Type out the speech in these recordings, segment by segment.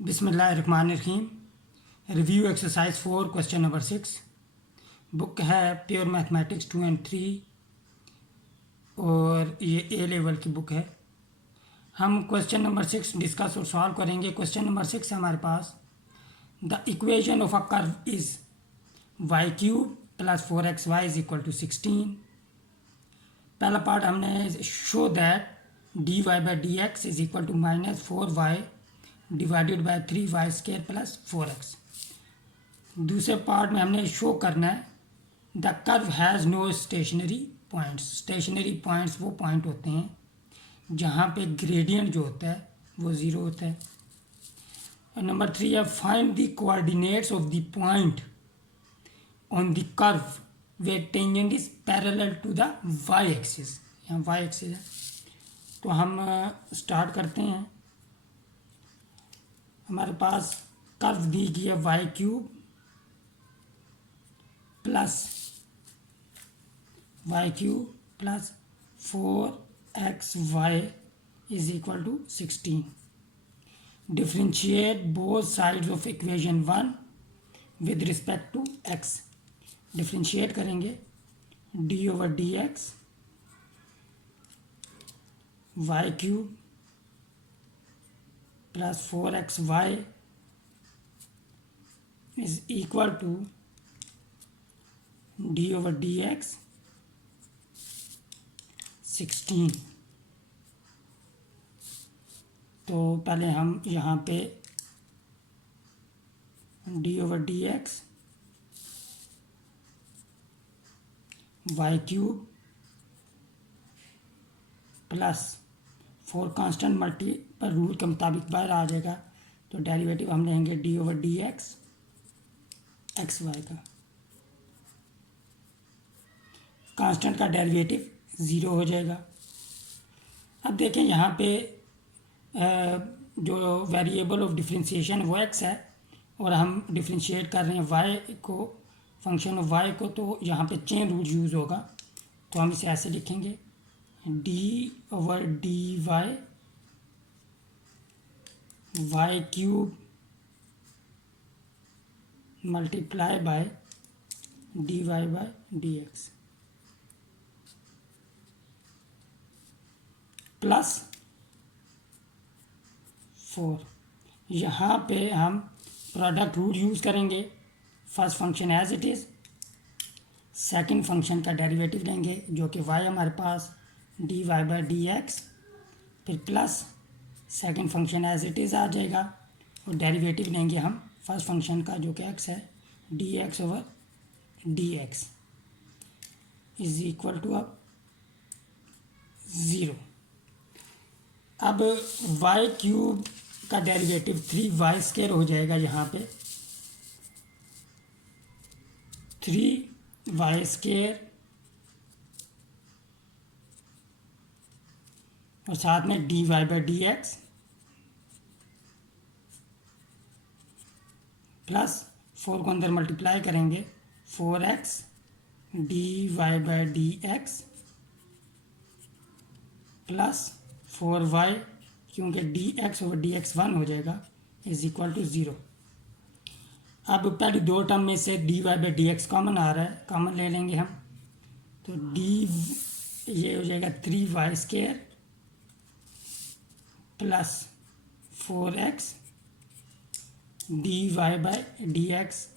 बिस्मिल्लाहिर्रहमानिर्रहीम। Review exercise 4 question number 6। Book है pure mathematics 2 and 3 और ये ए लेवल की बुक है। हम क्वेश्चन नंबर 6 डिस्कस और सॉल्व करेंगे। क्वेश्चन नंबर 6 है हमारे पास, the equation of a curve is y cube plus 4xy is equal to 16। पहला पार्ट हमने show that dy by D x is equal to -4y divided by 3y square plus 4x। दूसरे part में हमने show करना है the curve has no stationary points. Stationary points वो point होते हैं जहाँ पे ग्रेडियंट जो होता है वो ज़ीरो होता है। और नंबर 3 है find the coordinates of the point on the curve where tangent is parallel to the Y axis. यहाँ वाई एक्सिस है, तो हम स्टार्ट करते हैं। हमारे पास कर्व दी गई है y cube plus 4xy is equal to 16। Differentiate both sides of equation 1 with respect to x। Differentiate करेंगे d over D x y cube plus 4xy is equal to d over D x 16। तो पहले हम यहाँ पे d over D x y cube plus 4 constant multiplier rule के मुताबिक बाहर आ जाएगा, तो डेरिवेटिव हम लेंगे d over D x x Y का। कांस्टेंट का डेरिवेटिव ज़ीरो हो जाएगा। अब देखें यहाँ पे जो वेरिएबल ऑफ डिफ्रेंशिएशन वो x है और हम डिफ्रेंशिएट कर रहे हैं y को, फंक्शन ऑफ y को, तो यहाँ पे चेन रूल यूज़ होगा। तो हम इसे ऐसे लिखेंगे d over d y cube multiply by d Y by D x plus 4। यहाँ पे हम प्रोडक्ट रूल यूज़ करेंगे। First function as it is, second function का डेरिवेटिव लेंगे जो कि y हमारे पास d Y by D x, फिर plus second function as it is आ जाएगा और डेरिवेटिव लेंगे हम फर्स्ट फंक्शन का जो कि x है D X over D x is equal to अब 0। अब वाई क्यूब का डेरिवेटिव 3y स्क्वायर हो जाएगा यहाँ पे 3y स्क्वायर और साथ में D Y by D x plus 4 को अंदर मल्टीप्लाई करेंगे 4x D Y by D x plus 4y, क्योंकि D X over D X 1 हो जाएगा, इज इक्वल टू 0। अब पहले दो टर्म में से d Y by D x common आ रहा है, कॉमन ले लेंगे हम, तो डी ये हो जाएगा 3y square plus 4x D Y by D x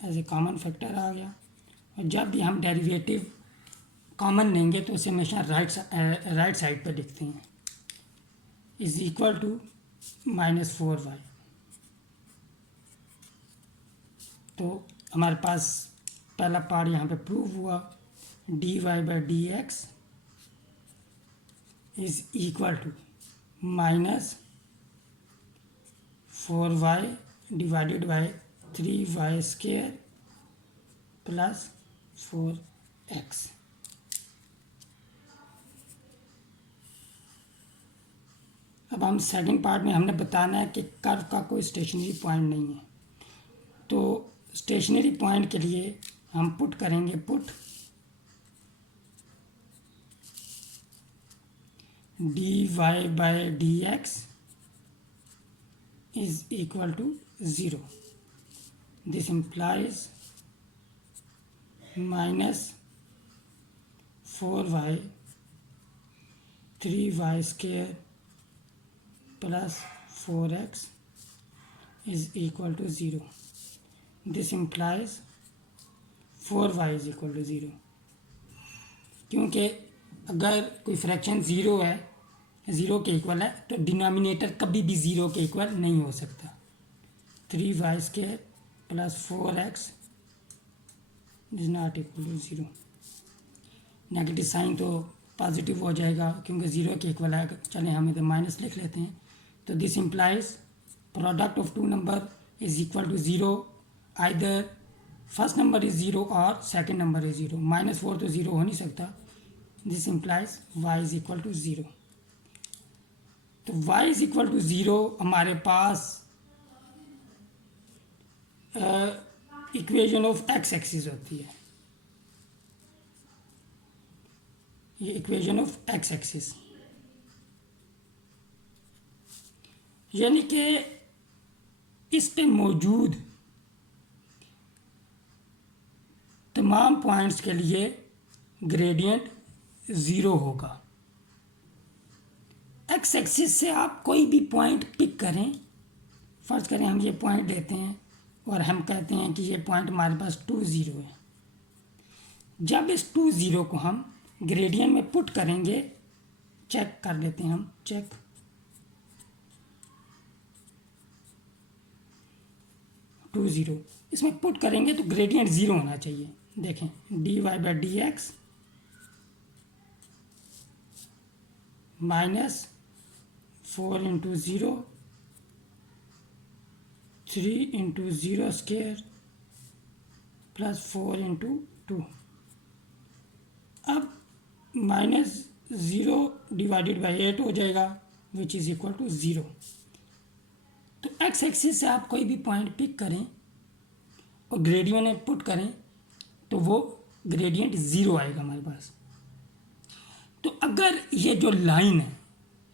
as a common factor आ गया। और जब भी हम डेरिवेटिव कॉमन लेंगे तो उसे हमेशा राइट साइड पर लिखते हैं, इज इक्वल टू -4y। तो हमारे पास पहला पार्ट यहाँ पे प्रूव हुआ, D Y by D x is equal to -4y divided by 3y square plus 4x। अब हम सेकंड पार्ट में हमने बताना है कि कर्व का कोई स्टेशनरी पॉइंट नहीं है, तो स्टेशनरी पॉइंट के लिए हम पुट करेंगे D Y by D X is equal to 0. This implies minus 4y 3y square plus 4x is equal to 0. This implies 4y is equal to 0. क्योंकि अगर कोई फ्रैक्शन ज़ीरो है, ज़ीरो के equal है, तो डिनोमिनेटर कभी भी ज़ीरो के इक्वल नहीं हो सकता. 3y square plus 4x is not equal to 0. Negative sign तो पॉजिटिव हो जाएगा क्योंकि ज़ीरो के इक्वल है. चलें हम इधर माइनस लिख लेते हैं. तो this implies product of two number is equal to 0. Either first number is 0 और सेकंड नंबर इज 0. -4 तो 0 हो नहीं सकता. This implies y is equal to 0. तो y इज इक्वल टू 0 हमारे पास इक्वेशन ऑफ x एक्सिस होती है. ये इक्वेशन ऑफ x एक्सिस यानी कि इस पे मौजूद तमाम पॉइंट्स के लिए ग्रेडियंट 0 होगा. x एक्सिस से आप कोई भी पॉइंट पिक करें. फर्ज करें हम ये पॉइंट लेते हैं और हम कहते हैं कि ये पॉइंट हमारे पास 2 0 है. जब इस 2 0 को हम ग्रेडियंट में पुट करेंगे, चेक कर लेते हैं हम, चेक 2 0 इसमें पुट करेंगे तो ग्रेडियंट 0 होना चाहिए. देखें dy/dx -4 × 0 3 × 0 स्क्वायर प्लस 4 × 2. अब -0 / 8 हो जाएगा विच इज़ इक्वल टू 0. तो x एक्सिस से आप कोई भी पॉइंट पिक करें और ग्रेडियंट में पुट करें तो वो ग्रेडियंट 0 आएगा हमारे पास. तो अगर ये जो लाइन है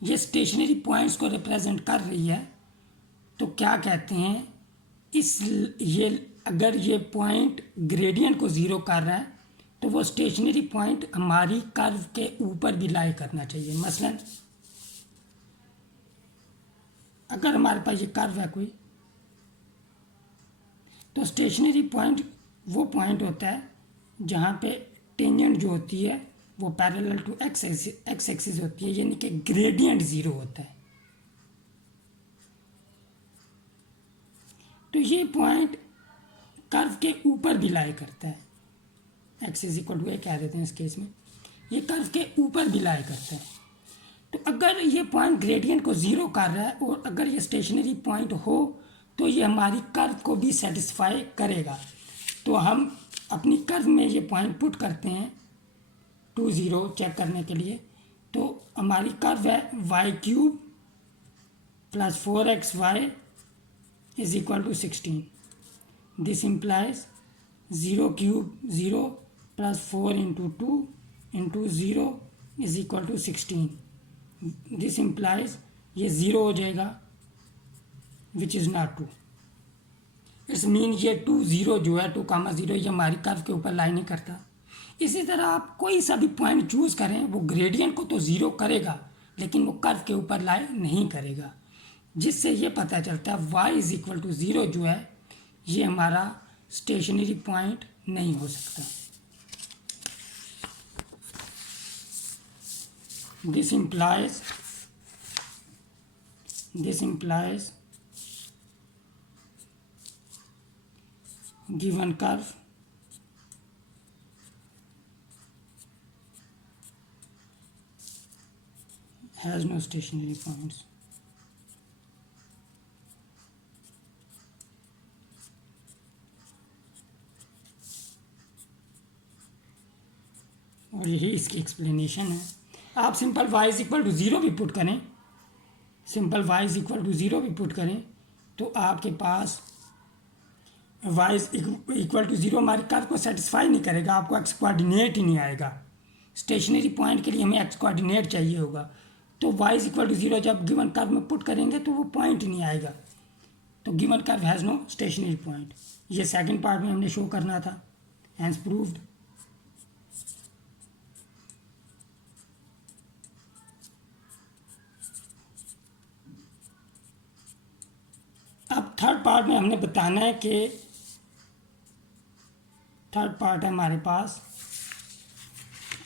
ये स्टेशनरी पॉइंट्स को रिप्रेजेंट कर रही है तो क्या कहते हैं, अगर ये पॉइंट ग्रेडियंट को 0 कर रहा है तो वो स्टेशनरी पॉइंट हमारी कर्व के ऊपर भी लाई करना चाहिए. मसलन अगर हमारे पास ये कर्व है कोई, तो स्टेशनरी पॉइंट वो पॉइंट होता है जहाँ पे टेंजेंट जो होती है वो पैरेलल टू एक्स एक्सिस होती है, यानी कि ग्रेडियंट 0 होता है. तो ये पॉइंट कर्व के ऊपर भी लाई करता है. एक्स इज इक्वल टू ए कह देते हैं इस केस में. ये कर्व के ऊपर भी लाई करता है. तो अगर ये पॉइंट ग्रेडियंट को 0 कर रहा है और अगर ये स्टेशनरी पॉइंट हो तो ये हमारी कर्व को भी सेटिस्फाई करेगा. तो हम अपनी कर्व में ये पॉइंट पुट करते हैं 2 0 चेक करने के लिए. तो हमारी कर्व है y³ + 4xy is equal to 16. This implies 0³ 0 + 4 × 2 × 0 is equal to 16. This implies ये 0 हो जाएगा which is not true. It's mean ये 2 0 जो है 2, 0 ये हमारी कर्व के ऊपर लाई नहीं करता. इसी तरह आप कोई सा भी पॉइंट चूज़ करें वो ग्रेडियंट को तो 0 करेगा लेकिन वो कर्व के ऊपर लाई नहीं करेगा, जिससे ये पता चलता है y इज इक्वल टू 0 जो है ये हमारा स्टेशनरी पॉइंट नहीं हो सकता. This implies given curve has no stationary points. और यही इसकी एक्सप्लेनेशन है. आप simple y is equal to 0 भी पुट करें, simple y is equal to 0 भी पुट करें तो आपके पास y इज इक्वल टू 0 हमारी कर्व को सेटिस्फाई नहीं करेगा. आपको एक्स कोऑर्डिनेट ही नहीं आएगा. स्टेशनरी पॉइंट के लिए हमें एक्स कोऑर्डिनेट चाहिए होगा. तो y इज इक्वल टू 0 जब गिवन कर्व में पुट करेंगे तो वो पॉइंट नहीं आएगा. तो given curve has no stationary point. ये सेकंड पार्ट में हमने शो करना था, हैंस प्रूव्ड। अब थर्ड पार्ट में हमने बताना है कि थर्ड पार्ट है हमारे पास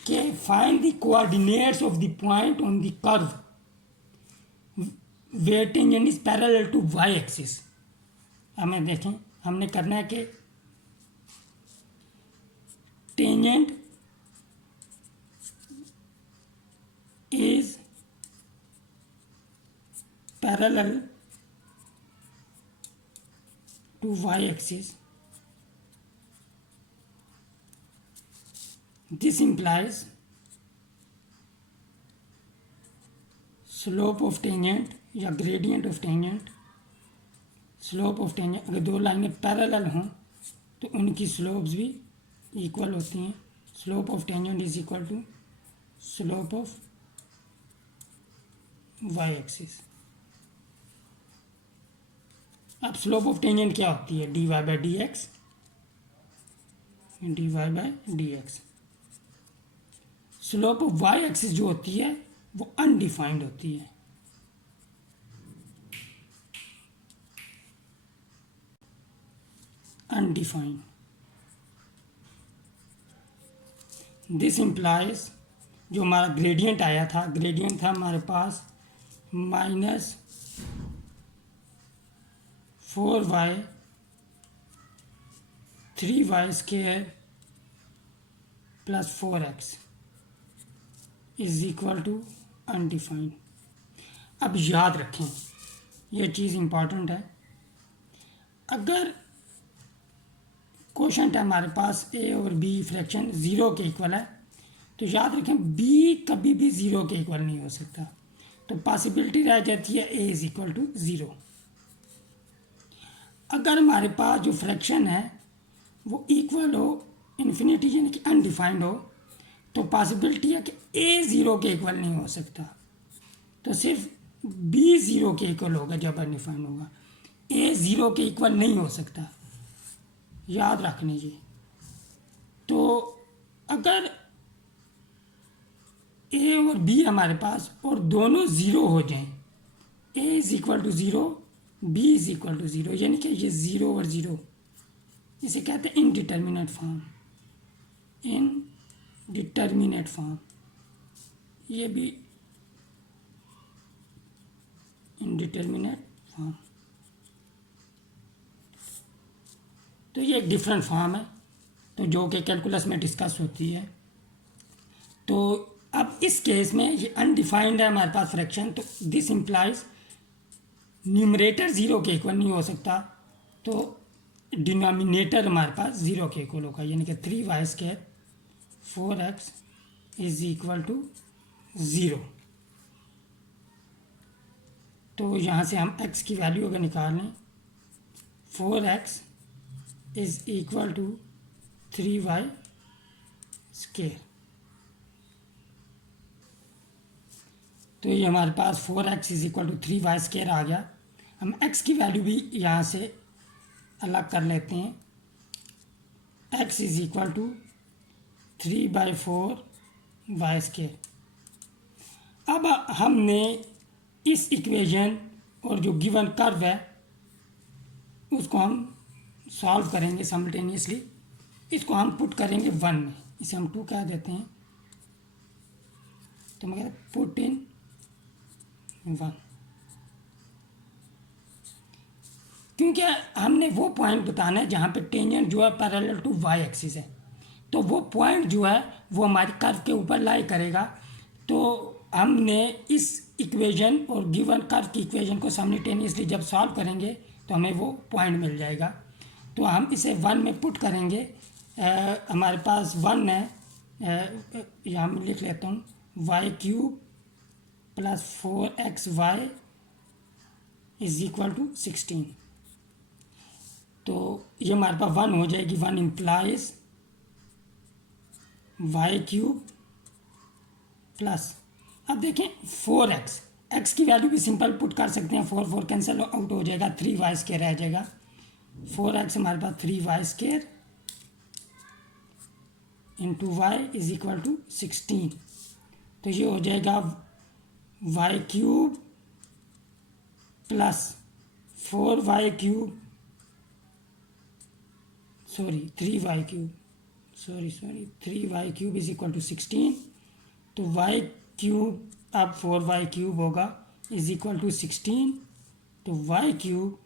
कि find the coordinates of the point on the curve where tangent is parallel to y axis. हमें देखें, हमने करना है कि tangent is parallel to y axis. This implies slope of tangent या gradient of tangent, slope of tangent अगर दो लाइनें पैरेलल हों तो उनकी स्लोप्स भी इक्वल होती हैं। Slope of tangent is equal to slope of y axis. अब स्लोप ऑफ टेंजेंट क्या होती है? D Y by D x, d Y by D x. Slope of y axis जो होती है वो अनडिफाइंड होती है। अनडिफाइंड। दिस इम्प्लाइज जो हमारा ग्रेडियंट आया था, ग्रेडियंट था हमारे पास -4y 3y² + 4x is equal to undefined. अब याद रखें, ये चीज़ इम्पॉर्टेंट है। अगर क्वेश्चन है हमारे पास ए और बी फ्रैक्शन 0 के इक्वल है, तो याद रखें बी कभी भी 0 के इक्वल नहीं हो सकता, तो पॉसिबिलिटी रह जाती है ए इज इक्वल टू 0। अगर हमारे पास जो फ्रैक्शन है वो इक्वल हो इन्फिनिटी यानी कि अनडिफाइंड हो, तो पॉसिबिलिटी है कि ए 0 के इक्वल नहीं हो सकता, तो सिर्फ बी 0 के इक्वल होगा जब अनडिफाइंड होगा। ए 0 के इक्वल नहीं हो सकता, याद रख लीजिए। तो अगर ए और बी हमारे पास और दोनों 0 हो जाएं, A is equal to 0, B is equal to 0, यानी कि ये 0 और 0, इसे कहते हैं इनडिटर्मिनेट फॉर्म। इनडिटर्मिनेट फॉर्म, ये भी इनडिटर्मिनेट फॉर्म। तो ये एक डिफरेंट फॉर्म है, तो जो कि कैलकुलस में डिस्कस होती है। तो अब इस केस में ये अनडिफाइंड है हमारे पास फ्रैक्शन, तो दिस इम्प्लाइज न्यूमरेटर 0 के इक्वल नहीं हो सकता, तो डिनोमिनेटर हमारे पास 0 के इक्वल होगा, यानी कि 3y² 4x is equal to 0। तो यहाँ से हम x की वैल्यू अगर निकालें, 4x is equal to 3y²। तो ये हमारे पास 4x is equal to 3y² आ गया। हम x की वैल्यू भी यहाँ से अलग कर लेते हैं, x is equal to 3/4y²। अब हमने इस इक्वेशन और जो गिवन कर्व है उसको हम सॉल्व करेंगे साइमल्टेनियसली। इसको हम पुट करेंगे 1 में, इसे हम 2 कह देते हैं, तो मैं कहते हैं पुट इन 1, क्योंकि हमने वो पॉइंट बताना है जहाँ पे टेंजेंट जो है पैरेलल टू वाई एक्सिस है, तो वो पॉइंट जो है वो हमारे कर्व के ऊपर लाई करेगा। तो हमने इस इक्वेशन और गिवन कर्व की इक्वेशन को साइमल्टेनियसली जब सॉल्व करेंगे तो हमें वो पॉइंट मिल जाएगा। तो हम इसे 1 में पुट करेंगे। हमारे पास 1 है, यहाँ मैं लिख लेता हूँ y³ + 4xy is equal to 16। तो ये हमारे पास 1 हो जाएगी। 1 इम्प्लाइज y³ प्लस, अब देखें 4x, एक्स की वैल्यू भी सिंपल पुट कर सकते हैं, 4 कैंसिल आउट हो जाएगा, 3y स्क्वायर रह जाएगा, 4x हमारे पास 3y square into y is equal to 16। तो ये हो जाएगा y cube plus 4y cube, sorry 3y cube, sorry 3y cube is equal to 16। तो y क्यूब अब 4y क्यूब होगा इज इक्वल टू 16। तो y क्यूब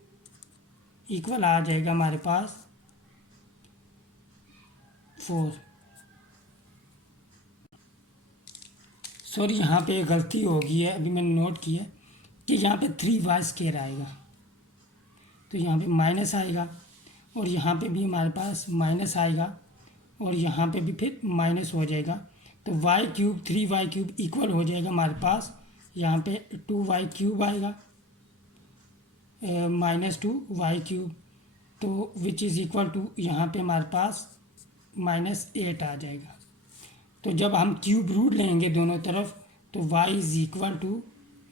इक्वल आ जाएगा हमारे पास 4। सॉरी यहाँ पे गलती हो गई है, अभी मैंने नोट किया कि यहाँ पे 3y स्क्वायर आएगा, तो यहाँ पे माइनस आएगा और यहाँ पे भी हमारे पास माइनस आएगा और यहाँ पे भी फिर माइनस हो जाएगा। तो y cube 3y cube equal हो जाएगा हमारे पास यहाँ पे 2y क्यूब आएगा माइनस 2y क्यूब, तो विच इज़ इक्वल टू यहाँ पे हमारे पास -8 आ जाएगा। तो जब हम क्यूब रूट लेंगे दोनों तरफ तो y इज़ इक्वल टू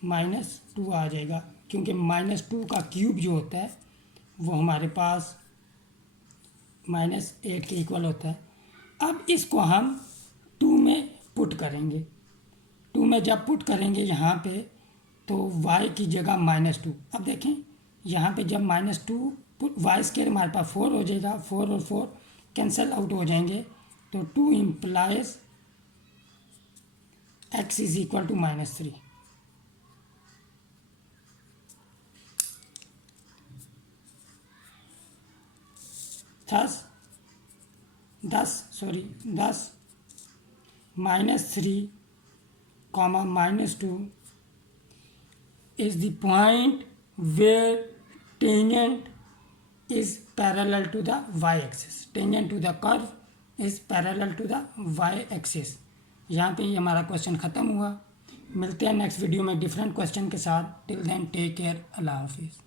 -2 आ जाएगा, क्योंकि -2 का क्यूब जो होता है वो हमारे पास -8 के इक्वल होता है। अब इसको हम 2 में पुट करेंगे, 2 में जब पुट करेंगे यहाँ पे तो y की जगह -2। अब देखें यहाँ पे जब -2 y स्क्वायर हमारे पास 4 हो जाएगा, 4 और 4 कैंसिल आउट हो जाएंगे, तो 2 implies x is equal to -3। thus -3, -2 is the point where tangent is parallel to the y-axis. Tangent to the curve is parallel to the y-axis. यहाँ पे ही हमारा क्वेश्चन ख़त्म हुआ। मिलते हैं नेक्स्ट वीडियो में डिफरेंट क्वेश्चन के साथ। टिल देन टेक केयर, अल्लाह हाफिज़।